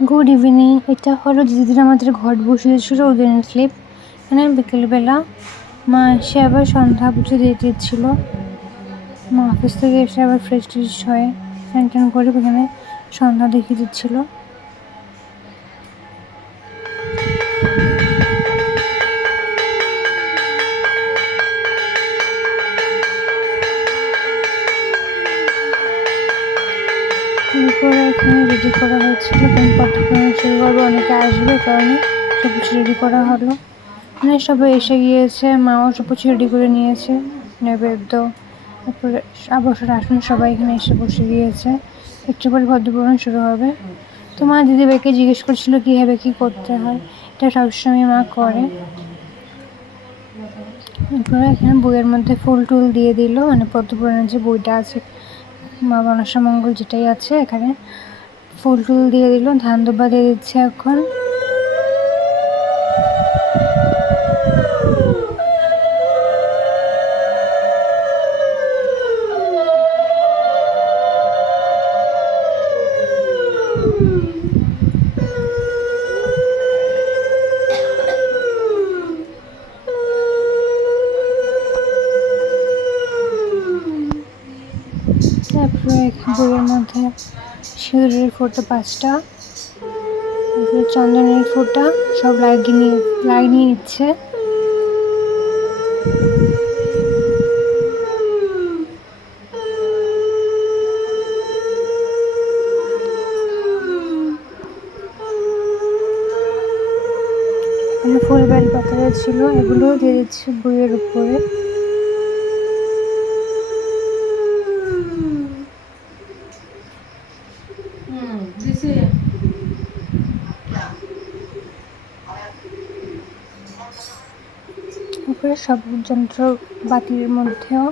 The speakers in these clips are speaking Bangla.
Good evening. এটা হলো যেদিন আমাদের ঘট বসিয়েছিল ওদের স্লিপ। এখানে বিকেলবেলা মা এসে আবার সন্ধ্যা পুজো দিয়ে দিচ্ছিলো। মা অফিস থেকে এসে আবার ফ্রেশ ট্রেশ হয়ে স্নান টান করে এখানে সন্ধ্যা দেখিয়ে দিচ্ছিলো। এরপরে এখানে রেডি করা হয়েছিল, কারণ পদ্মপুরাণ শুরু করবো, অনেকে আসবে, কারণে সব কিছু রেডি করা হলো। এখানে সবাই এসে গিয়েছে, মাও সব কিছু রেডি করে নিয়েছে, নৈবেদ্য, তারপরে অবসর আসন সবাই এখানে এসে বসে গিয়েছে। একটু পরে পদ্মপুরাণ শুরু হবে। তো মা দিদিভাইকে জিজ্ঞেস করছিল কীভাবে কী করতে হয়, এটা সবসময় মা করে। এরপরে এখানে বইয়ের মধ্যে ফুল টুল দিয়ে দিল, মানে পদ্মপুরাণের যে বইটা আছে, মা মনসা মঙ্গল যেটাই আছে, এখানে ফুল টুল দিয়ে দিল, ধান দুব্বা দিয়ে দিচ্ছে এখন। তারপরে বইয়ের মধ্যে সিঁদুরের ফোঁটা 5টা, তারপরে চন্দনের ফোঁটা সব লাগিয়ে নিচ্ছে। ফুল বেল পাতা ছিল, এগুলো দিয়ে দিচ্ছে বইয়ের উপরে। তারপরে সব যন্ত্র বাতির মধ্যেও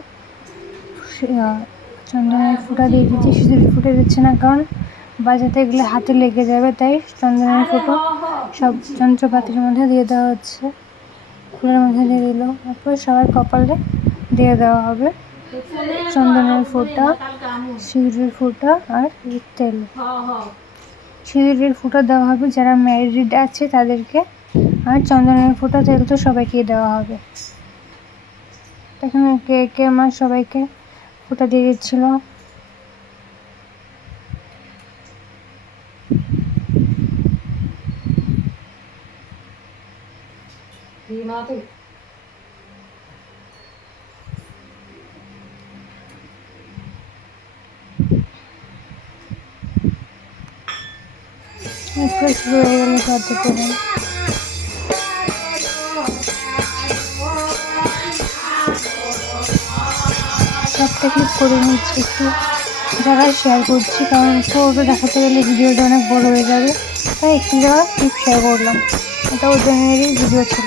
চন্দনের ফোঁটা দিয়ে দিচ্ছে। সিঁদুরের ফোঁটা দিচ্ছে না, কারণ বাজাতে গেলে হাতে লেগে যাবে, তাই চন্দনের ফোঁটা সব যন্ত্রপাতির মধ্যে দিয়ে দেওয়া হচ্ছে। ফুলের মধ্যে দিয়ে দিল। তারপরে সবার কপালে দিয়ে দেওয়া হবে চন্দনের ফোঁটা, সিঁদুরের ফোঁটা আর তেল। সিঁদুরের ফোঁটা দেওয়া হবে যারা ম্যারিড আছে তাদেরকে, আর চন্দনের ফোঁটা তেল তো সবাইকে দেওয়া হবে। এখানে কে মা সবাইকে ফোঁটা দিয়ে দিচ্ছিল। এরপর শুরু হয়ে গেল পদ্মপুরাণ। সবটা ক্লিপ করে নিচ্ছি, একটু জায়গায় শেয়ার করছি, কারণ ওটা দেখাতে গেলে ভিডিওটা অনেক বড় হয়ে যাবে, তাই একটু জায়গা ক্লিপ শেয়ার করলাম। এটা ওজনেরই ভিডিও ছিল।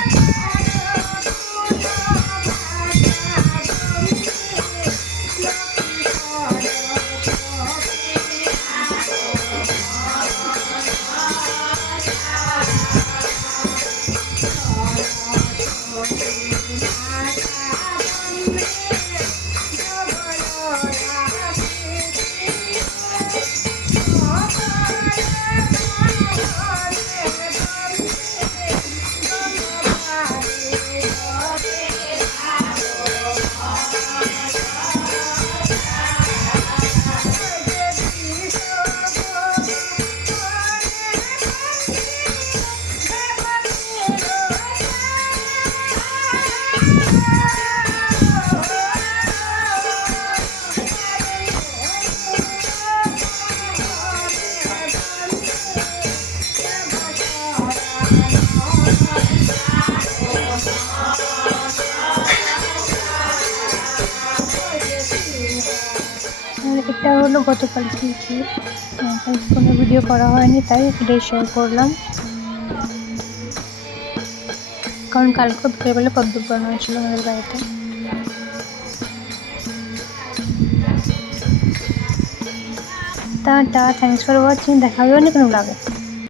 এটা হলো গতকালকে কোনো ভিডিও করা হয়নি, তাই এটাই শেয়ার করলাম, কারণ কালকে বিকেলবেলা পদ্মপুরাণ হয়েছিল আমাদের বাড়িতে। Tata, thanks for watching. দেখা হবে অন্য কোনো ব্লগে।